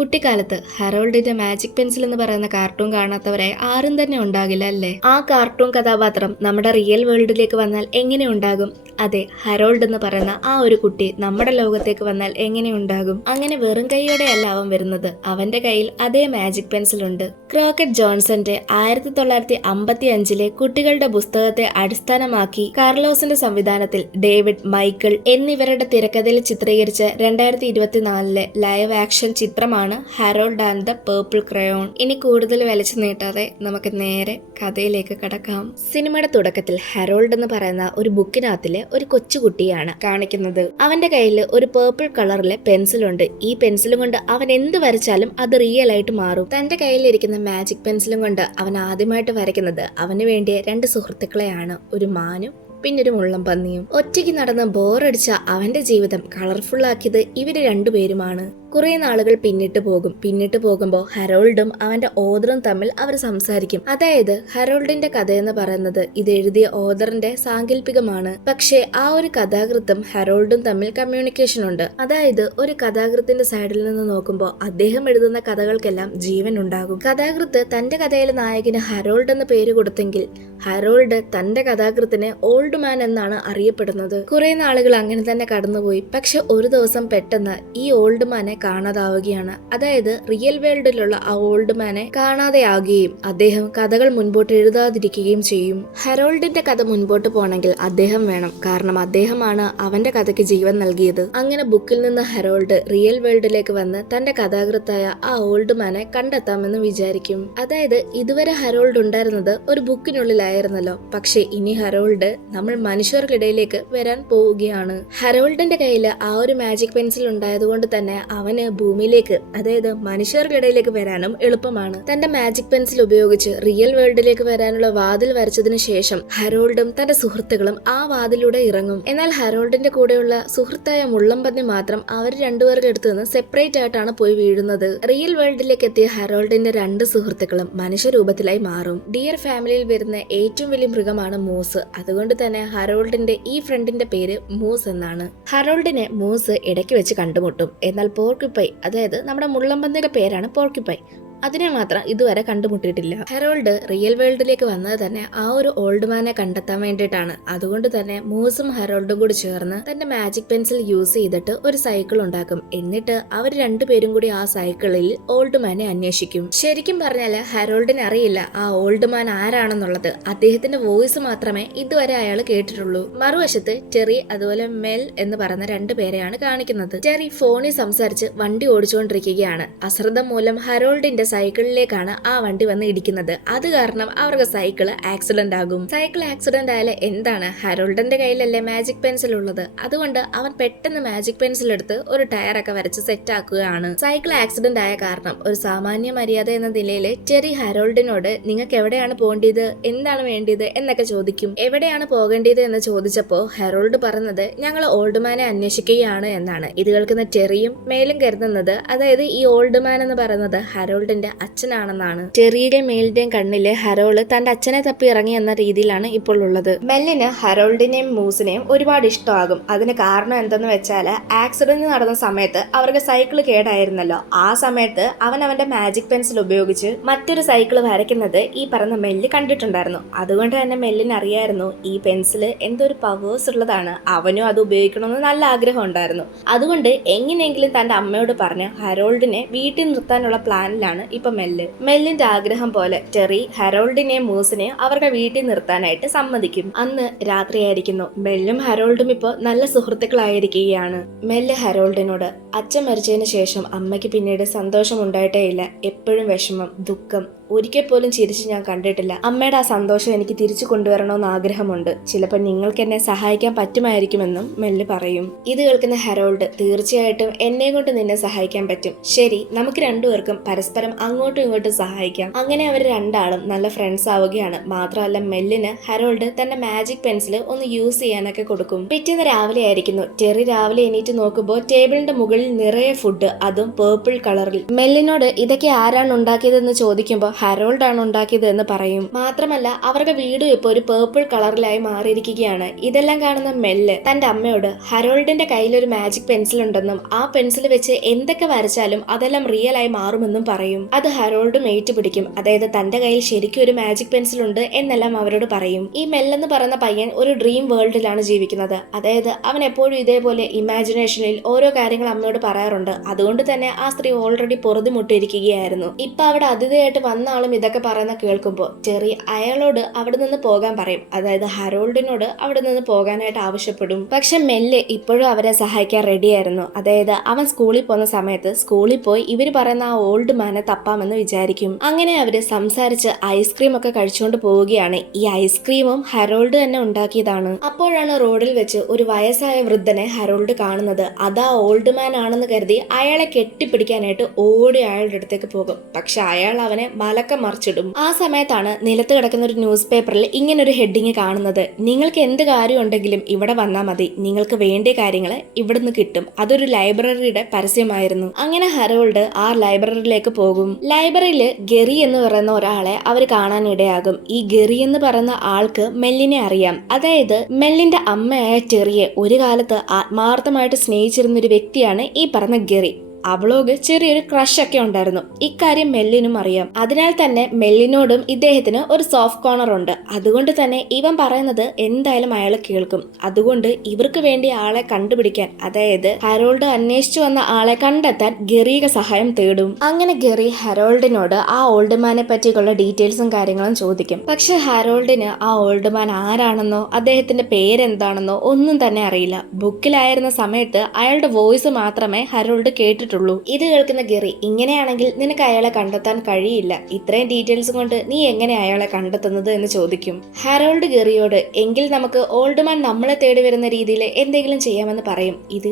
കുട്ടിക്കാലത്ത് ഹെറോൾഡിന്റെ magic pencil എന്ന് പറയുന്ന കാർട്ടൂൺ കാണാത്തവരായി ആരും തന്നെ ഉണ്ടാകില്ല അല്ലേ? ആ കാർട്ടൂൺ കഥാപാത്രം നമ്മുടെ റിയൽ വേൾഡിലേക്ക് വന്നാൽ എങ്ങനെ ഉണ്ടാകും? അതെ, ഹെറോൾഡ് എന്ന് പറയുന്ന ആ ഒരു കുട്ടി നമ്മുടെ ലോകത്തേക്ക് വന്നാൽ എങ്ങനെ ഉണ്ടാകും? അങ്ങനെ വെറും കൈയോടെയല്ല അവൻ വരുന്നത്. അവന്റെ കയ്യിൽ അതേ മാജിക് പെൻസിൽ ഉണ്ട്. ക്രോക്കറ്റ് ജോൺസന്റെ 1955 കുട്ടികളുടെ പുസ്തകത്തെ അടിസ്ഥാനമാക്കി കാർലോസിന്റെ സംവിധാനത്തിൽ ഡേവിഡ്, മൈക്കിൾ എന്നിവരുടെ തിരക്കഥയിൽ ചിത്രീകരിച്ച 2024 ലൈവ് ആക്ഷൻ ചിത്രമാണ് Herald and the purple crayon. ഇനി കൂടുതൽ വലിച്ചു നീട്ടാതെ നമുക്ക് നേരെ കഥയിലേക്ക് കടക്കാം. സിനിമയുടെ തുടക്കത്തിൽ ഹെറോൾഡ് എന്ന് പറയുന്ന ഒരു ബുക്കിനകത്തിലെ ഒരു കൊച്ചുകുട്ടിയാണ് കാണിക്കുന്നത്. അവന്റെ കയ്യിൽ ഒരു പേർപ്പിൾ കളറിലെ പെൻസിലുണ്ട്. ഈ പെൻസിലും കൊണ്ട് അവൻ എന്ത് വരച്ചാലും അത് റിയൽ ആയിട്ട് മാറും. തന്റെ കയ്യിലിരിക്കുന്ന മാജിക് പെൻസിലും കൊണ്ട് അവൻ ആദ്യമായിട്ട് വരയ്ക്കുന്നത് അവന് വേണ്ടിയ രണ്ട് സുഹൃത്തുക്കളെയാണ്, ഒരു മാനും പിന്നൊരു മുള്ളം പന്നിയും. ഒറ്റയ്ക്ക് നടന്ന് ബോറടിച്ച അവന്റെ ജീവിതം കളർഫുൾ ആക്കിയത് ഇവര് രണ്ടുപേരുമാണ്. കുറെ നാളുകൾ പിന്നിട്ട് പോകുമ്പോൾ ഹെറോൾഡും അവന്റെ ഓദറും തമ്മിൽ അവർ സംസാരിക്കും. അതായത് ഹെറോൾഡിന്റെ കഥ എന്ന് പറയുന്നത് ഇത് എഴുതിയ ഓദറിന്റെ സാങ്കല്പികമാണ്. പക്ഷേ ആ ഒരു കഥാകൃത്തും ഹെറോൾഡും തമ്മിൽ കമ്മ്യൂണിക്കേഷൻ ഉണ്ട്. അതായത് ഒരു കഥാകൃത്തിന്റെ സൈഡിൽ നിന്ന് നോക്കുമ്പോൾ അദ്ദേഹം എഴുതുന്ന കഥകൾക്കെല്ലാം ജീവൻ ഉണ്ടാകും. കഥാകൃത്ത് തന്റെ കഥയിലെ നായകന് ഹെറോൾഡ് എന്ന് പേര് കൊടുത്തെങ്കിൽ ഹെറോൾഡ് തന്റെ കഥാകൃത്തിനെ ഓൾഡ് മാൻ എന്നാണ് അറിയപ്പെടുന്നത്. കുറെ നാളുകൾ അങ്ങനെ തന്നെ കടന്നുപോയി. പക്ഷെ ഒരു ദിവസം പെട്ടെന്ന് ഈ ഓൾഡ് മാനെ കാണാതാവുകയാണ്. അതായത് റിയൽ വേൾഡിലുള്ള ആ ഓൾഡ് മാനെ കാണാതെയാകുകയും അദ്ദേഹം കഥകൾ മുൻപോട്ട് എഴുതാതിരിക്കുകയും ചെയ്യും. ഹെറോൾഡിന്റെ കഥ മുൻപോട്ട് പോണെങ്കിൽ അദ്ദേഹം വേണം, കാരണം അദ്ദേഹമാണ് അവന്റെ കഥയ്ക്ക് ജീവൻ നൽകിയത്. അങ്ങനെ ബുക്കിൽ നിന്ന് ഹെറോൾഡ് റിയൽ വേൾഡിലേക്ക് വന്ന് തന്റെ കഥാകൃത്തായ ആ ഓൾഡ് മാനെ കണ്ടെത്താമെന്ന് വിചാരിക്കും. അതായത് ഇതുവരെ ഹെറോൾഡ് ഉണ്ടായിരുന്നത് ഒരു ബുക്കിനുള്ളിലായിരുന്നല്ലോ. പക്ഷെ ഇനി ഹെറോൾഡ് നമ്മൾ മനുഷ്യർക്കിടയിലേക്ക് വരാൻ പോവുകയാണ്. ഹെറോൾഡിന്റെ കയ്യിൽ ആ ഒരു മാജിക് പെൻസിൽ ഉണ്ടായതുകൊണ്ട് തന്നെ അവന് ഭൂമിയിലേക്ക്, അതായത് മനുഷ്യർക്കിടയിലേക്ക് വരാനും എളുപ്പമാണ്. തന്റെ മാജിക് പെൻസിൽ ഉപയോഗിച്ച് റിയൽ വേൾഡിലേക്ക് വരാനുള്ള വാതിൽ വരച്ചതിന് ശേഷം ഹെറോൾഡും തന്റെ സുഹൃത്തുക്കളും ആ വാതിലൂടെ ഇറങ്ങും. എന്നാൽ ഹെറോൾഡിന്റെ കൂടെയുള്ള സുഹൃത്തായ മുള്ളംപന്നി മാത്രം അവർ രണ്ടുപേരുടെ അടുത്ത് നിന്ന് സെപ്പറേറ്റ് ആയിട്ടാണ് പോയി വീഴുന്നത്. റിയൽ വേൾഡിലേക്ക് എത്തിയ ഹെറോൾഡിന്റെ രണ്ട് സുഹൃത്തുക്കളും മനുഷ്യരൂപത്തിലായി മാറും. ഡിയർ ഫാമിലിയിൽ വരുന്ന ഏറ്റവും വലിയ മൃഗമാണ് മൂസ്. അതുകൊണ്ട് തന്നെ ഹെറോൾഡിന്റെ ഈ ഫ്രണ്ടിന്റെ പേര് മൂസ് എന്നാണ്. ഹെറോൾഡിനെ മൂസ് ഇടയ്ക്ക് വെച്ച് കണ്ടുമുട്ടും. എന്നാൽ പോർക്യുപ്പൈ, അതായത് നമ്മുടെ മുള്ളംപന്നിയുടെ പേരാണ് പോർക്യുപ്പൈ, അതിനെ മാത്രം ഇതുവരെ കണ്ടുമുട്ടിയിട്ടില്ല. ഹെറോൾഡ് റിയൽ വേൾഡിലേക്ക് വന്നത് തന്നെ ആ ഒരു ഓൾഡ് മാനെ കണ്ടെത്താൻ വേണ്ടിയിട്ടാണ്. അതുകൊണ്ട് തന്നെ മൂസും ഹെറോൾഡും കൂടി ചേർന്ന് തന്റെ മാജിക് പെൻസിൽ യൂസ് ചെയ്തിട്ട് ഒരു സൈക്കിൾ ഉണ്ടാക്കും. എന്നിട്ട് അവർ രണ്ടുപേരും കൂടി ആ സൈക്കിളിൽ ഓൾഡ് മാനെ അന്വേഷിക്കും. ശരിക്കും പറഞ്ഞാല് ഹെറോൾഡിന് അറിയില്ല ആ ഓൾഡ് മാൻ ആരാണെന്നുള്ളത്. അദ്ദേഹത്തിന്റെ വോയിസ് മാത്രമേ ഇതുവരെ അയാൾ കേട്ടിട്ടുള്ളൂ. മറുവശത്ത് ടെറി അതുപോലെ മെൽ എന്ന് പറയുന്ന രണ്ടുപേരെയാണ് കാണിക്കുന്നത്. ടെറി ഫോണിൽ സംസാരിച്ച് വണ്ടി ഓടിച്ചുകൊണ്ടിരിക്കുകയാണ്. അശ്രദ്ധ മൂലം ഹെറോൾഡിന്റെ സൈക്കിളിലേക്കാണ് ആ വണ്ടി വന്ന് ഇടിക്കുന്നത്. അത് കാരണം അവർക്ക് സൈക്കിള് ആക്സിഡന്റ് ആകും. സൈക്കിൾ ആക്സിഡന്റ് ആയാലും എന്താണ്, ഹെറോൾഡിന്റെ കയ്യിലല്ലേ മാജിക് പെൻസിൽ ഉള്ളത്. അതുകൊണ്ട് അവൻ പെട്ടെന്ന് മാജിക് പെൻസിൽ എടുത്ത് ഒരു ടയറൊക്കെ വരച്ച് സെറ്റ് ആക്കുകയാണ്. സൈക്കിൾ ആക്സിഡന്റ് ആയ കാരണം ഒരു സാമാന്യ മര്യാദ എന്ന നിലയിൽ ടെറി ഹെറോൾഡിനോട് നിങ്ങൾക്ക് എവിടെയാണ് പോകേണ്ടത്, എന്താണ് വേണ്ടത് എന്നൊക്കെ ചോദിക്കും. എവിടെയാണ് പോകേണ്ടത് എന്ന് ചോദിച്ചപ്പോ ഹെറോൾഡ് പറഞ്ഞത് ഞങ്ങൾ ഓൾഡ് മാനെ അന്വേഷിക്കുകയാണ് എന്നാണ്. ഇത് കേൾക്കുന്ന ടെറിയും മേലും കരുതുന്നത്, അതായത് ഈ ഓൾഡ് മാൻ എന്ന് പറയുന്നത് ഹെറോൾഡിന്റെ അച്ഛനാണെന്നാണ്. ടെറിയുടെയും മേലിന്റെയും കണ്ണില് ഹെറോൾഡ് തന്റെ അച്ഛനെ തപ്പി ഇറങ്ങി എന്ന രീതിയിലാണ് ഇപ്പോൾ ഉള്ളത്. മെല്ലിന് ഹെറോൾഡിനെയും മൂസിനെയും ഒരുപാട് ഇഷ്ടമാകും. അതിന് കാരണം എന്തെന്ന് വെച്ചാല് ആക്സിഡന്റ് നടന്ന സമയത്ത് അവർക്ക് സൈക്കിൾ കേടായിരുന്നല്ലോ. ആ സമയത്ത് അവൻ അവന്റെ മാജിക് പെൻസിൽ ഉപയോഗിച്ച് മറ്റൊരു സൈക്കിൾ വരയ്ക്കുന്നത് ഈ പറഞ്ഞ മെല്ല് കണ്ടിട്ടുണ്ടായിരുന്നു. അതുകൊണ്ട് തന്നെ മെല്ലിന് അറിയായിരുന്നു ഈ പെൻസില് എന്തോ ഒരു പവേഴ്സ് ഉള്ളതാണ്. അവനും അത് ഉപയോഗിക്കണമെന്ന് നല്ല ആഗ്രഹം ഉണ്ടായിരുന്നു. അതുകൊണ്ട് എങ്ങനെയെങ്കിലും തന്റെ അമ്മയോട് പറഞ്ഞ് ഹെറോൾഡിനെ വീട്ടിൽ നിർത്താനുള്ള പ്ലാനിലാണ് ഇപ്പൊ മെല്ലിന്റെ ആഗ്രഹം പോലെ ടെറി ഹെറോൾഡിനെയും മൂസിനെയും അവരുടെ വീട്ടിൽ നിർത്താനായിട്ട് സമ്മതിക്കും. അന്ന് രാത്രിയായിരിക്കുന്നു. മെല്ലും ഹെറോൾഡും ഇപ്പൊ നല്ല സുഹൃത്തുക്കളായിരിക്കുകയാണ്. മെല്ല് ഹെറോൾഡിനോട് അച്ഛൻ മരിച്ചതിന് ശേഷം അമ്മയ്ക്ക് പിന്നീട് സന്തോഷം ഉണ്ടായിട്ടേ ഇല്ല, എപ്പോഴും വിഷമം, ദുഃഖം, ഒരിക്കൽ പോലും ചിരിച്ച് ഞാൻ കണ്ടിട്ടില്ല. അമ്മയുടെ ആ സന്തോഷം എനിക്ക് തിരിച്ചു കൊണ്ടുവരണമെന്ന് ആഗ്രഹമുണ്ട്. ചിലപ്പോൾ നിങ്ങൾക്ക് എന്നെ സഹായിക്കാൻ പറ്റുമായിരിക്കുമെന്നും മെല്ല് പറയും. ഇത് കേൾക്കുന്ന ഹെറോൾഡ് തീർച്ചയായിട്ടും എന്നെ കൊണ്ട് നിന്നെ സഹായിക്കാൻ പറ്റും. ശരി, നമുക്ക് രണ്ടുപേർക്കും പരസ്പരം അങ്ങോട്ടും ഇങ്ങോട്ടും സഹായിക്കാം. അങ്ങനെ അവർ രണ്ടാളും നല്ല ഫ്രണ്ട്സ് ആവുകയാണ്. മാത്രമല്ല മെല്ലിന് ഹെറോൾഡ് തന്റെ മാജിക് പെൻസിൽ ഒന്ന് യൂസ് ചെയ്യാനൊക്കെ കൊടുക്കും. പിറ്റേന്ന് രാവിലെ ആയിരിക്കുന്നു. ടെറി രാവിലെ എണീറ്റ് നോക്കുമ്പോൾ ടേബിളിന്റെ മുകളിൽ നിറയെ ഫുഡ്, അതും പേർപ്പിൾ കളറിൽ. മെല്ലിനോട് ഇതൊക്കെ ആരാണ് ഉണ്ടാക്കിയതെന്ന് ചോദിക്കുമ്പോൾ ഹരോൾഡ് ആണ് ഉണ്ടാക്കിയത് എന്ന് പറയും. മാത്രമല്ല അവരുടെ വീടും ഇപ്പൊ ഒരു പേർപ്പിൾ കളറിലായി മാറിയിരിക്കുകയാണ്. ഇതെല്ലാം കാണുന്ന മെല്ല് തന്റെ അമ്മയോട് ഹരോൾഡിന്റെ കയ്യിൽ ഒരു മാജിക് പെൻസിൽ ഉണ്ടെന്നും ആ പെൻസിൽ വെച്ച് എന്തൊക്കെ വരച്ചാലും അതെല്ലാം റിയൽ ആയി മാറുമെന്നും പറയും. അത് ഹരോൾഡും ഏറ്റുപിടിക്കും. അതായത് തന്റെ കയ്യിൽ ശരിക്കും ഒരു മാജിക് പെൻസിൽ ഉണ്ട് എന്നെല്ലാം അവരോട് പറയും. ഈ മെല്ലെന്ന് പറയുന്ന പയ്യൻ ഒരു ഡ്രീം വേൾഡിലാണ് ജീവിക്കുന്നത്. അതായത് അവൻ എപ്പോഴും ഇതേപോലെ ഇമാജിനേഷനിൽ ഓരോ കാര്യങ്ങൾ അമ്മയോട് പറയാറുണ്ട്. അതുകൊണ്ട് തന്നെ ആ സ്ത്രീ ഓൾറെഡി പൊറുതിമുട്ടിയിരിക്കുകയായിരുന്നു. ഇപ്പൊ അവിടെ അതിഥിയായിട്ട് വന്ന ആളും ഇതൊക്കെ പറയുന്ന കേൾക്കുമ്പോൾ ടെറി അയാളോട് അവിടെ നിന്ന് പോകാൻ പറയും. അതായത് ഹരോൾഡിനോട് അവിടെ നിന്ന് പോകാനായിട്ട് ആവശ്യപ്പെടും. പക്ഷെ മെല്ലെ ഇപ്പോഴും അവരെ സഹായിക്കാൻ റെഡിയായിരുന്നു. അതായത് അവൻ സ്കൂളിൽ പോകുന്ന സമയത്ത് സ്കൂളിൽ പോയി ഇവര് പറയുന്ന ആ ഓൾഡ് മാനെ തപ്പാമെന്ന് വിചാരിക്കും. അങ്ങനെ അവര് സംസാരിച്ച് ഐസ്ക്രീം ഒക്കെ കഴിച്ചുകൊണ്ട് പോവുകയാണ്. ഈ ഐസ്ക്രീമും ഹരോൾഡ് തന്നെ ഉണ്ടാക്കിയതാണ്. അപ്പോഴാണ് റോഡിൽ വെച്ച് ഒരു വയസ്സായ വൃദ്ധനെ ഹരോൾഡ് കാണുന്നത്. അതാ ഓൾഡ് മാൻ ആണെന്ന് കരുതി അയാളെ കെട്ടിപ്പിടിക്കാനായിട്ട് ഓടി അയാളുടെ അടുത്തേക്ക് പോകും. പക്ഷെ അയാൾ അവനെ മലക്കം മറിച്ചിടും. ആ സമയത്താണ് നിലത്ത് കിടക്കുന്ന ഒരു ന്യൂസ് പേപ്പറിൽ ഇങ്ങനൊരു ഹെഡിങ് കാണുന്നത്: നിങ്ങൾക്ക് എന്ത് കാര്യം ഉണ്ടെങ്കിലും ഇവിടെ വന്നാൽ മതി, നിങ്ങൾക്ക് വേണ്ടിയ കാര്യങ്ങൾ ഇവിടുന്ന് കിട്ടും. അതൊരു ലൈബ്രറിയുടെ പരസ്യമായിരുന്നു. അങ്ങനെ ഹരോൾഡ് ആ ലൈബ്രറിയിലേക്ക് പോകും. ലൈബ്രറിയിൽ ഗെറി എന്ന് പറയുന്ന ഒരാളെ അവർ കാണാനിടയാകും. ഈ ഗെറി എന്ന് പറയുന്ന ആൾക്ക് മെല്ലിനെ അറിയാം. അതായത് മെല്ലിന്റെ അമ്മയായ ടെറിയെ ഒരു കാലത്ത് ആത്മാർത്ഥമായിട്ട് സ്നേഹിച്ചിരുന്ന ഒരു വ്യക്തിയാണ് ഈ പറഞ്ഞ ഗെറി. അവളോട് ചെറിയൊരു ക്രഷ് ഒക്കെ ഉണ്ടായിരുന്നു. ഇക്കാര്യം മെല്ലിനും അറിയാം. അതിനാൽ തന്നെ മെല്ലിനോടും ഇദ്ദേഹത്തിന് ഒരു സോഫ്റ്റ് കോർണർ ഉണ്ട്. അതുകൊണ്ട് തന്നെ ഇവൻ പറയുന്നത് എന്തായാലും അയാൾ കേൾക്കും. അതുകൊണ്ട് ഇവർക്ക് വേണ്ടി ആളെ കണ്ടുപിടിക്കാൻ, അതായത് ഹരോൾഡ് അന്വേഷിച്ചു വന്ന ആളെ കണ്ടെത്താൻ ഗെറിയുടെ സഹായം തേടും. അങ്ങനെ ഗെറി ഹരോൾഡിനോട് ആ ഓൾഡ് മാനെ പറ്റിയുള്ള ഡീറ്റെയിൽസും കാര്യങ്ങളും ചോദിക്കും. പക്ഷെ ഹരോൾഡിന് ആ ഓൾഡ് മാൻ ആരാണെന്നോ അദ്ദേഹത്തിന്റെ പേരെന്താണെന്നോ ഒന്നും തന്നെ അറിയില്ല. ബുക്കിലായിരുന്ന സമയത്ത് അയാളുടെ വോയിസ് മാത്രമേ ഹരോൾഡ് കേട്ടിട്ടുള്ളൂ. ഇത് കേൾക്കുന്ന ഗെറി, ഇങ്ങനെയാണെങ്കിൽ നിനക്ക് അയാളെ കണ്ടെത്താൻ കഴിയില്ല, ഇത്രയും ഡീറ്റെയിൽസ് കൊണ്ട് നീ എങ്ങനെ അയാളെ കണ്ടെത്തുന്നത് എന്ന് ചോദിക്കും. ഹരോൾഡ് ഗെറിയോട് എങ്കിൽ നമുക്ക് ഓൾഡ് മാൻ നമ്മളെ തേടി വരുന്ന രീതിയിൽ എന്തെങ്കിലും ചെയ്യാമെന്ന് പറയും. ഇത്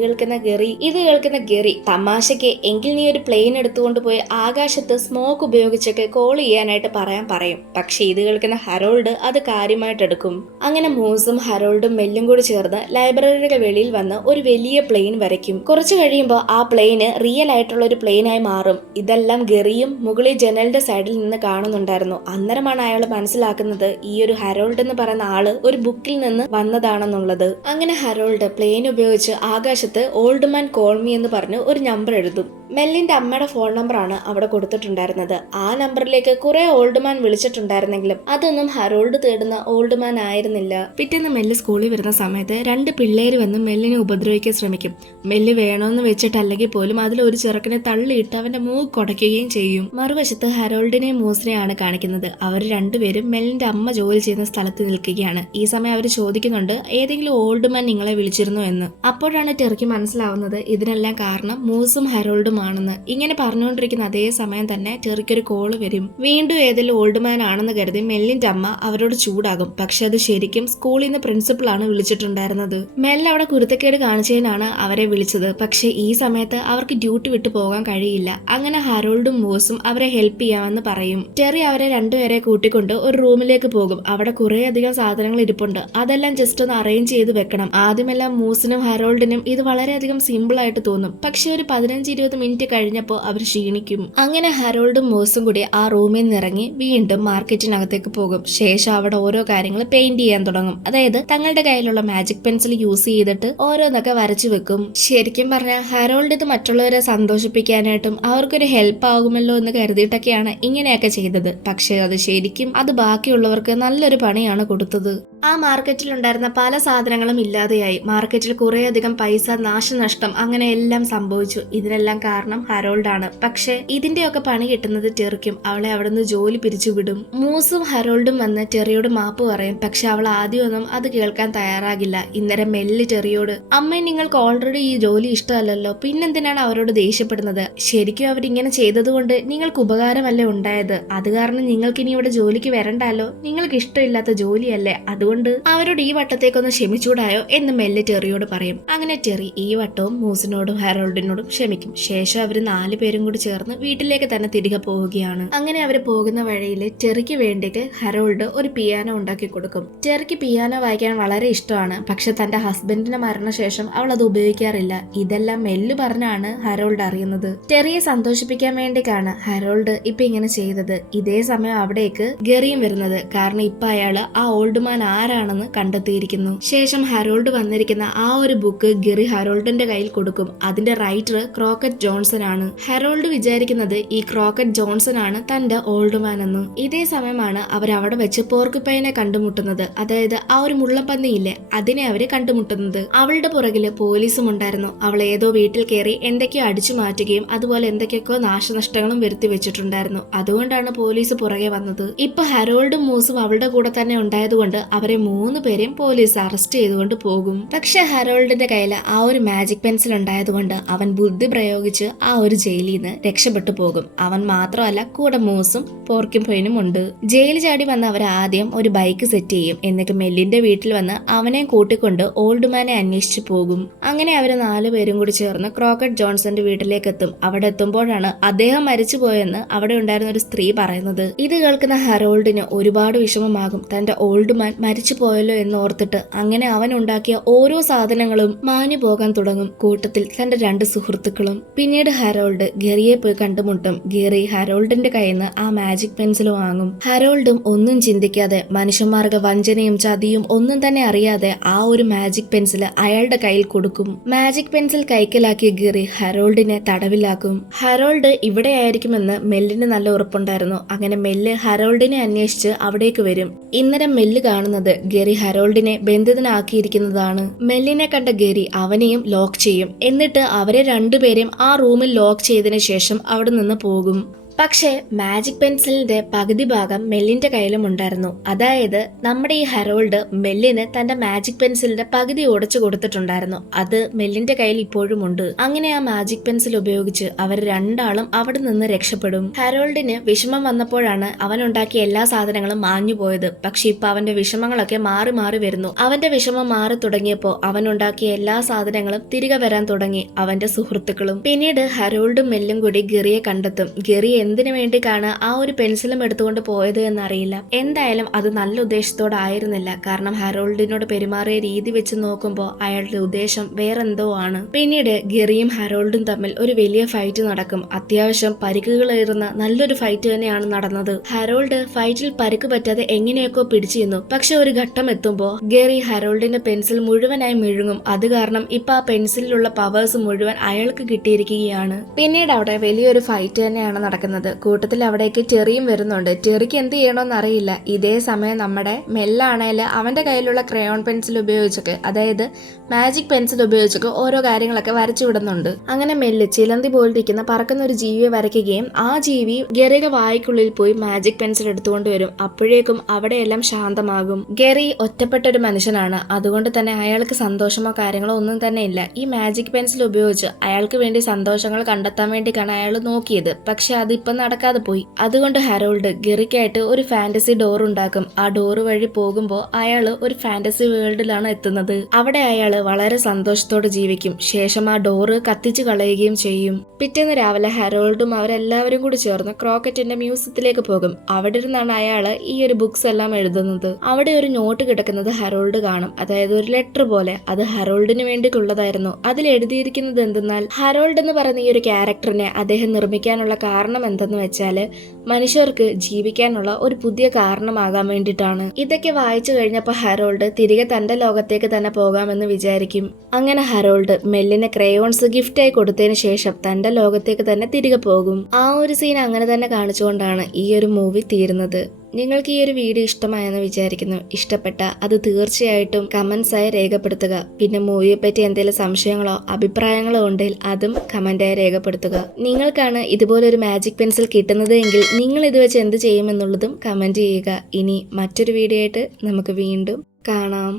കേൾക്കുന്ന ഗെറി തമാശയ്ക്ക് എങ്കിൽ നീ ഒരു പ്ലെയിൻ എടുത്തുകൊണ്ട് പോയി ആകാശത്ത് സ്മോക്ക് ഉപയോഗിച്ചൊക്കെ കോൾ ചെയ്യാനായിട്ട് പറയും. പക്ഷെ ഇത് കേൾക്കുന്ന ഹരോൾഡ് അത് കാര്യമായിട്ട് എടുക്കും. അങ്ങനെ മൂസും ഹരോൾഡും മെല്ലും കൂടി ചേർന്ന് ലൈബ്രറിയുടെ വെളിയിൽ വന്ന് ഒരു വലിയ പ്ലെയിൻ വരയ്ക്കും. കുറച്ചു കഴിയുമ്പോൾ ആ പ്ലെയിന് റിയൽ ആയിട്ടുള്ള ഒരു പ്ലെയിനായി മാറും. ഇതെല്ലാം ഗെറിയും മുകളിൽ ജനലിന്റെ സൈഡിൽ നിന്ന് കാണുന്നുണ്ടായിരുന്നു. അന്നേരമാണ് അയാൾ മനസ്സിലാക്കുന്നത് ഈ ഒരു ഹരോൾഡ് എന്ന് പറയുന്ന ആള് ഒരു ബുക്കിൽ നിന്ന് വന്നതാണെന്നുള്ളത്. അങ്ങനെ ഹരോൾഡ് പ്ലെയിൻ ഉപയോഗിച്ച് ആകാശത്ത് ഓൾഡ് മാൻ കോൾ മീ എന്ന് പറഞ്ഞ് ഒരു നമ്പർ എഴുതും. മെല്ലിന്റെ അമ്മയുടെ ഫോൺ നമ്പറാണ് അവിടെ കൊടുത്തിട്ടുണ്ടായിരുന്നത്. ആ നമ്പറിലേക്ക് കുറെ ഓൾഡ് മാൻ വിളിച്ചിട്ടുണ്ടായിരുന്നെങ്കിലും അതൊന്നും ഹരോൾഡ് തേടുന്ന ഓൾഡ് മാൻ ആയിരുന്നില്ല. പിറ്റേന്ന് മെല്ല് സ്കൂളിൽ വരുന്ന സമയത്ത് രണ്ട് പിള്ളേര് വന്ന് മെല്ലിനെ ഉപദ്രവിക്കാൻ ശ്രമിക്കും. മെല്ല് വേണമെന്ന് വെച്ചിട്ടല്ലെങ്കിൽ പോലും അതിൽ ഒരു ചെറുക്കനെ തള്ളിയിട്ട് അവന്റെ മൂക്ക് കൊടയ്ക്കുകയും ചെയ്യും. മറുവശത്ത് ഹരോൾഡിനെയും മൂസിനെയാണ് കാണിക്കുന്നത്. അവർ രണ്ടുപേരും മെല്ലിന്റെ അമ്മ ജോലി ചെയ്യുന്ന സ്ഥലത്ത് നിൽക്കുകയാണ്. ഈ സമയം അവർ ചോദിക്കുന്നുണ്ട് ഏതെങ്കിലും ഓൾഡ് മാൻ നിങ്ങളെ വിളിച്ചിരുന്നു എന്ന്. അപ്പോഴാണ് ടെറിക്ക് മനസ്സിലാവുന്നത് ഇതിനെല്ലാം കാരണം മൂസും ഹരോൾഡും ആണെന്ന്. ഇങ്ങനെ പറഞ്ഞുകൊണ്ടിരിക്കുന്ന അതേ സമയം തന്നെ ടെറിക്കൊരു കോള് വരും. വീണ്ടും ഏതെങ്കിലും ഓൾഡ് മാൻ ആണെന്ന് കരുതി മെല്ലിന്റെ അമ്മ അവരോട് ചൂടാകും. പക്ഷെ അത് ശരിക്കും സ്കൂളിൽ നിന്ന് പ്രിൻസിപ്പൾ ആണ് വിളിച്ചിട്ടുണ്ടായിരുന്നത്. മെല്ല് അവിടെ കുരുത്തക്കേട് കാണിച്ചതിനാണ് അവരെ വിളിച്ചത്. പക്ഷെ ഈ സമയത്ത് അവർക്ക് ഡ്യൂട്ടി വിട്ടു പോകാൻ കഴിയില്ല. അങ്ങനെ ഹരോൾഡും മൂസും അവരെ ഹെൽപ്പ് ചെയ്യാമെന്ന് പറയും. ടെറി അവരെ രണ്ടുപേരെ കൂട്ടിക്കൊണ്ട് ഒരു റൂമിലേക്ക് പോകും. അവിടെ കുറെ അധികം സാധനങ്ങൾ ഇരിപ്പുണ്ട്. അതെല്ലാം ജസ്റ്റ് ഒന്ന് അറേഞ്ച് ചെയ്ത് വെക്കണം. ആദ്യമെല്ലാം മൂസിനും ഹരോൾഡിനും ഇത് വളരെയധികം സിമ്പിൾ ആയിട്ട് തോന്നും. പക്ഷെ ഒരു 15-20 മിനിറ്റ് കഴിഞ്ഞപ്പോൾ അവർ ക്ഷീണിക്കും. അങ്ങനെ ഹരോൾഡും മൂസും കൂടി ആ റൂമിൽ നിന്ന് ഇറങ്ങി വീണ്ടും മാർക്കറ്റിനകത്തേക്ക് പോകും. ശേഷം അവിടെ ഓരോ കാര്യങ്ങൾ പെയിന്റ് ചെയ്യാൻ തുടങ്ങും. അതായത് തങ്ങളുടെ കയ്യിലുള്ള മാജിക് പെൻസിൽ യൂസ് ചെയ്തിട്ട് ഓരോന്നൊക്കെ വരച്ചു വെക്കും. ശരിക്കും പറഞ്ഞാൽ ഹരോൾഡ് ഇത് മറ്റുള്ളവരെ സന്തോഷിപ്പിക്കാനായിട്ടും അവർക്കൊരു ഹെൽപ്പ് ആകുമല്ലോ എന്ന് കരുതിയിട്ടൊക്കെയാണ് ഇങ്ങനെയൊക്കെ ചെയ്തത്. പക്ഷെ അത് ശരിക്കും അത് ബാക്കിയുള്ളവർക്ക് നല്ലൊരു പണിയാണ് കൊടുത്തത്. ആ മാർക്കറ്റിലുണ്ടായിരുന്ന പല സാധനങ്ങളും ഇല്ലാതെയായി. മാർക്കറ്റിൽ കുറേയധികം പൈസ നാശനഷ്ടം അങ്ങനെ എല്ലാം സംഭവിച്ചു. ഇതിനെല്ലാം കാരണം ഹരോൾഡ് ആണ്. പക്ഷെ ഇതിന്റെയൊക്കെ പണി കിട്ടുന്നത് ടെറിക്കും. അവളെ അവിടുന്ന് ജോലി പിരിച്ചുവിടും. മൂസും ഹരോൾഡും വന്ന് ടെറിയോട് മാപ്പ് പറയും. പക്ഷെ അവൾ ആദ്യമൊന്നും അത് കേൾക്കാൻ തയ്യാറാകില്ല. ഇന്നേരം മെല്ല് ടെറിയോട് അമ്മ നിങ്ങൾക്ക് ഓൾറെഡി ഈ ജോലി ഇഷ്ടമല്ലല്ലോ, പിന്നെന്തിനാണ് അവരോട് ദേഷ്യപ്പെടുന്നത്? ശരിക്കും അവരിങ്ങനെ ചെയ്തതുകൊണ്ട് നിങ്ങൾക്ക് ഉപകാരമല്ലേ ഉണ്ടായത്? അത് കാരണം നിങ്ങൾക്ക് ഇനി ഇവിടെ ജോലിക്ക് വരണ്ടല്ലോ, നിങ്ങൾക്ക് ഇഷ്ടമില്ലാത്ത ജോലിയല്ലേ, അതുകൊണ്ട് അതുകൊണ്ട് അവരോട് ഈ വട്ടത്തേക്കൊന്ന് ക്ഷമിച്ചൂടായോ എന്ന് മെല്ലെ ടെറിയോട് പറയും. അങ്ങനെ ടെറി ഈ വട്ടവും മൂസിനോടും ഹാരോൾഡിനോടും ക്ഷമിക്കും. ശേഷം അവര് 4 പേരും കൂടി ചേർന്ന് വീട്ടിലേക്ക് തന്നെ തിരികെ പോവുകയാണ്. അങ്ങനെ അവര് പോകുന്ന വഴിയിൽ ടെറിക്ക് വേണ്ടിയിട്ട് ഹാരോൾഡ് ഒരു പിയാനോ ഉണ്ടാക്കി കൊടുക്കും. ടെറിക്ക് പിയാനോ വായിക്കാൻ വളരെ ഇഷ്ടമാണ്. പക്ഷെ തന്റെ ഹസ്ബൻഡിന്റെ മരണശേഷം അവൾ അത് ഉപയോഗിക്കാറില്ല. ഇതെല്ലാം മെല്ല് പറഞ്ഞാണ് ഹാരോൾഡ് അറിയുന്നത്. ടെറിയെ സന്തോഷിപ്പിക്കാൻ വേണ്ടിയാണ് ഹാരോൾഡ് ഇപ്പൊ ഇങ്ങനെ ചെയ്തത്. ഇതേ സമയം അവിടേക്ക് ഗറിയും വരുന്നത്. കാരണം ഇപ്പൊ അയാള് ആ ഓൾഡ് മാൻ ആരാണെന്ന് കണ്ടെത്തിയിരിക്കുന്നു. ശേഷം ഹാരോൾഡ് വന്നിരിക്കുന്ന ആ ഒരു ബുക്ക് ഗറി ഹാരോൾഡിന്റെ കയ്യിൽ കൊടുക്കും. അതിന്റെ റൈറ്റർ ക്രോക്കറ്റ് ജോൺസൺ ആണ്. ഹാരോൾഡ് വിചാരിക്കുന്നത് ഈ ക്രോക്കറ്റ് ജോൺസൺ ആണ് തന്റെ ഓൾഡ് മാൻ എന്ന്. ഇതേ സമയമാണ് അവർ അവിടെ വെച്ച് പോർക്കുപൈനെ കണ്ടുമുട്ടുന്നത്. അതായത് ആ ഒരു മുള്ളപ്പന്നിയില്ലേ, അതിനെ അവര് കണ്ടുമുട്ടുന്നത്. അവളുടെ പുറകില് പോലീസും ഉണ്ടായിരുന്നു. അവൾ ഏതോ വീട്ടിൽ കയറി എന്തൊക്കെയോ അടിച്ചു മാറ്റുകയും അതുപോലെ എന്തൊക്കെയൊക്കെ നാശനഷ്ടങ്ങളും വരുത്തി വെച്ചിട്ടുണ്ടായിരുന്നു. അതുകൊണ്ടാണ് പോലീസ് പുറകെ വന്നത്. ഇപ്പൊ ഹാരോൾഡും മൂസും അവളുടെ കൂടെ തന്നെ ഉണ്ടായതുകൊണ്ട് അവരെ 3 പേരെയും പോലീസ് അറസ്റ്റ് ചെയ്തുകൊണ്ട് പോകും. പക്ഷെ ഹാരോൾഡിന്റെ കയ്യിൽ ആ ഒരു മാജിക് പെൻസിൽ ഉണ്ടായതുകൊണ്ട് അവൻ ബുദ്ധി പ്രയോഗിച്ച് ആ ഒരു ജയിലിൽ നിന്ന് രക്ഷപ്പെട്ടു പോകും. അവൻ മാത്രമല്ല, കൂടെ മൂസും പോർക്കുപൈനും ഉണ്ട്. ജയിൽ ചാടി വന്ന് അവർ ആദ്യം ഒരു ബൈക്ക് സെറ്റ് ചെയ്യും. എന്നിട്ട് മെല്ലിന്റെ വീട്ടിൽ വന്ന് അവനെ കൂട്ടിക്കൊണ്ട് ഓൾഡ് മാനെ അന്വേഷിച്ചു പോകും. അങ്ങനെ അവര് 4 പേരും കൂടി ചേർന്ന് ക്രോക്കറ്റ് ജോൺസന്റെ വീട്ടിലേക്ക് എത്തും. അവിടെ എത്തുമ്പോഴാണ് അദ്ദേഹം മരിച്ചുപോയെന്ന് അവിടെ ഉണ്ടായിരുന്ന ഒരു സ്ത്രീ പറയുന്നത്. ഇത് കേൾക്കുന്ന ഹാരോൾഡിന് ഒരുപാട് വിഷമമാകും. തന്റെ ഓൾഡ് മാൻ മരിച്ചു പോയല്ലോ എന്ന് ഓർത്തിട്ട്. അങ്ങനെ അവൻ ഉണ്ടാക്കിയ ഓരോ സാധനങ്ങളും മാഞ്ഞു പോകാൻ തുടങ്ങും. കൂട്ടത്തിൽ തന്റെ 2 സുഹൃത്തുക്കളും. പിന്നീട് ഹാരോൾഡ് ഗറിയെ പോയി കണ്ടുമുട്ടും. ഗറി ഹാരോൾഡിന്റെ കയ്യിൽ നിന്ന് ആ മാജിക് പെൻസിൽ വാങ്ങും. ഹാരോൾഡും ഒന്നും ചിന്തിക്കാതെ, മനുഷ്യന്മാർക്ക് വഞ്ചനയും ചതിയും ഒന്നും തന്നെ അറിയാതെ ആ ഒരു മാജിക് പെൻസിൽ അയാളുടെ കയ്യിൽ കൊടുക്കും. മാജിക് പെൻസിൽ കൈക്കലാക്കിയ ഗറി ഹാരോൾഡിനെ തടവിലാക്കും. ഹാരോൾഡ് ഇവിടെ ആയിരിക്കുമെന്ന് മെല്ലിന് നല്ല ഉറപ്പുണ്ടായിരുന്നു. അങ്ങനെ മെല്ല് ഹാരോൾഡിനെ അന്വേഷിച്ച് അവിടേക്ക് വരും. ഇന്നരം മെല്ല് കാണുന്നത് ഗറി ഹാരോൾഡിനെ ബന്ധിതനാക്കിയിരിക്കുന്നതാണ്. മെല്ലിനെ കണ്ട ഗറി അവനെയും ലോക്ക് ചെയ്യും. എന്നിട്ട് അവരെ 2 പേരെയും ആ റൂമിൽ ലോക്ക് ചെയ്തതിനു ശേഷം അവിടെ നിന്ന് പോകും. പക്ഷേ മാജിക് പെൻസിലിന്റെ പകുതി ഭാഗം മെല്ലിന്റെ കയ്യിലും ഉണ്ടായിരുന്നു. അതായത് നമ്മുടെ ഈ ഹരോൾഡ് മെല്ലിന് തന്റെ മാജിക് പെൻസിലിന്റെ പകുതി ഉടച്ചു കൊടുത്തിട്ടുണ്ടായിരുന്നു. അത് മെല്ലിന്റെ കയ്യിൽ ഇപ്പോഴും ഉണ്ട്. അങ്ങനെ ആ മാജിക് പെൻസിൽ ഉപയോഗിച്ച് അവർ 2 ആളും അവിടെ നിന്ന് രക്ഷപ്പെടും. ഹരോൾഡിന് വിഷമം വന്നപ്പോഴാണ് അവൻ ഉണ്ടാക്കിയ എല്ലാ സാധനങ്ങളും മാഞ്ഞു പോയത്. പക്ഷെ ഇപ്പൊ അവന്റെ വിഷമങ്ങളൊക്കെ മാറി മാറി വരുന്നു. അവന്റെ വിഷമം മാറി തുടങ്ങിയപ്പോ അവൻ ഉണ്ടാക്കിയ എല്ലാ സാധനങ്ങളും തിരികെ വരാൻ തുടങ്ങി. അവന്റെ സുഹൃത്തുക്കളും. പിന്നീട് ഹരോൾഡും മെല്ലും കൂടി ഗറിയെ കണ്ടെത്തും. ഗറി എന്തിനു വേണ്ടിക്കാണ് ആ ഒരു പെൻസിലും എടുത്തുകൊണ്ട് പോയത് എന്നറിയില്ല. എന്തായാലും അത് നല്ല ഉദ്ദേശത്തോടായിരുന്നില്ല. കാരണം ഹാരോൾഡിനോട് പെരുമാറിയ രീതി വെച്ച് നോക്കുമ്പോൾ അയാളുടെ ഉദ്ദേശം വേറെന്തോ ആണ്. പിന്നീട് ഗറിയും ഹാരോൾഡും തമ്മിൽ ഒരു വലിയ ഫൈറ്റ് നടക്കും. അത്യാവശ്യം പരിക്കുകളേറുന്ന നല്ലൊരു ഫൈറ്റ് തന്നെയാണ് നടന്നത്. ഹാരോൾഡ് ഫൈറ്റിൽ പരിക്ക് പറ്റാതെ എങ്ങനെയൊക്കെ പിടിച്ചു നിന്നു. പക്ഷെ ഒരു ഘട്ടം എത്തുമ്പോൾ ഗറി ഹാരോൾഡിന്റെ പെൻസിൽ മുഴുവനായി മിഴുങ്ങും. അത് കാരണം ഇപ്പൊ ആ പെൻസിലുള്ള പവേഴ്സ് മുഴുവൻ അയാൾക്ക് കിട്ടിയിരിക്കുകയാണ്. പിന്നീട് അവിടെ വലിയൊരു ഫൈറ്റ് തന്നെയാണ് നടക്കുന്നത്. കൂട്ടത്തിൽ അവിടേക്ക് ടെറിയും വരുന്നുണ്ട്. ടെറിക്ക് എന്ത് ചെയ്യണമെന്ന് അറിയില്ല. ഇതേ സമയം നമ്മുടെ മെല്ലാണേല് അവന്റെ കയ്യിലുള്ള ക്രയോൺ പെൻസിൽ ഉപയോഗിച്ചൊക്കെ, അതായത് മാജിക് പെൻസിൽ ഉപയോഗിച്ചൊക്കെ ഓരോ കാര്യങ്ങളൊക്കെ വരച്ചു വിടുന്നുണ്ട്. അങ്ങനെ മെല്ല് ചിലന്തി പോലിരിക്കുന്ന പറക്കുന്ന ഒരു ജീവിയെ വരയ്ക്കുകയും ആ ജീവി ഗറിയുടെ വായ്ക്കുള്ളിൽ പോയി മാജിക് പെൻസിൽ എടുത്തുകൊണ്ട് വരും. അപ്പോഴേക്കും അവിടെയെല്ലാം ശാന്തമാകും. ഗറി ഒറ്റപ്പെട്ട ഒരു മനുഷ്യനാണ്. അതുകൊണ്ട് തന്നെ അയാൾക്ക് സന്തോഷമോ കാര്യങ്ങളോ ഒന്നും തന്നെ ഇല്ല. ഈ മാജിക് പെൻസിൽ ഉപയോഗിച്ച് അയാൾക്ക് വേണ്ടി സന്തോഷങ്ങൾ കണ്ടെത്താൻ വേണ്ടിയാണ് അയാൾ നോക്കിയത്. പക്ഷെ അതിപ്പം നടക്കാതെ പോയി. അതുകൊണ്ട് ഹാരോൾഡ് ഗറിക്കായിട്ട് ഒരു ഫാന്റസി ഡോർ ഉണ്ടാക്കും. ആ ഡോർ വഴി പോകുമ്പോൾ അയാള് ഒരു ഫാന്റസി വേൾഡിലാണ് എത്തുന്നത്. അവിടെ അയാള് വളരെ സന്തോഷത്തോടെ ജീവിക്കും. ശേഷം ആ ഡോറ് കത്തിച്ചു കളയുകയും ചെയ്യും. പിറ്റേന്ന് രാവിലെ ഹാരോൾഡും അവരെല്ലാവരും കൂടി ചേർന്ന് ക്രോക്കറ്റിന്റെ മ്യൂസിയത്തിലേക്ക് പോകും. അവിടെ ഇരുന്നാണ് അയാള് ഈ ഒരു ബുക്സ് എല്ലാം എഴുതുന്നത്. അവിടെ ഒരു നോട്ട് കിടക്കുന്നത് ഹാരോൾഡ് കാണും. അതായത് ഒരു ലെറ്റർ പോലെ. അത് ഹാരോൾഡിന് വേണ്ടിയിട്ടുള്ളതായിരുന്നു. അതിൽ എഴുതിയിരിക്കുന്നത് എന്തെന്നാൽ, ഹാരോൾഡ് എന്ന് പറയുന്ന ഈ ഒരു ക്യാരക്ടറിനെ അദ്ദേഹം നിർമ്മിക്കാനുള്ള കാരണം എന്തെന്ന് വെച്ചാല് മനുഷ്യർക്ക് ജീവിക്കാനുള്ള ഒരു പുതിയ കാരണമാകാൻ വേണ്ടിയിട്ടാണ്. ഇതൊക്കെ വായിച്ചു കഴിഞ്ഞപ്പോൾ ഹാരോൾഡ് തിരികെ തന്റെ ലോകത്തേക്ക് തന്നെ പോകാമെന്ന് വിചാരിക്കും. അങ്ങനെ ഹാരോൾഡ് മെല്ലിന് ക്രയോൺസ് ഗിഫ്റ്റായി കൊടുത്തതിന് ശേഷം തന്റെ ലോകത്തേക്ക് തന്നെ തിരികെ പോകും. ആ ഒരു സീൻ അങ്ങനെ തന്നെ കാണിച്ചുകൊണ്ടാണ് ഈ ഒരു മൂവി തീരുന്നത്. നിങ്ങൾക്ക് ഈ ഒരു വീഡിയോ ഇഷ്ടമായെന്ന് വിചാരിക്കുന്നു. ഇഷ്ടപ്പെട്ട അത് തീർച്ചയായിട്ടും കമന്റ്സായി രേഖപ്പെടുത്തുക. പിന്നെ മൂവിയെ പറ്റി എന്തെങ്കിലും സംശയങ്ങളോ അഭിപ്രായങ്ങളോ ഉണ്ടെങ്കിൽ അതും കമന്റായി രേഖപ്പെടുത്തുക. നിങ്ങൾക്കാണ് ഇതുപോലൊരു മാജിക് പെൻസിൽ കിട്ടുന്നത് എങ്കിൽ നിങ്ങൾ ഇത് വെച്ച് എന്ത് ചെയ്യുമെന്നുള്ളതും കമന്റ് ചെയ്യുക. ഇനി മറ്റൊരു വീഡിയോ ആയിട്ട് നമുക്ക് വീണ്ടും കാണാം.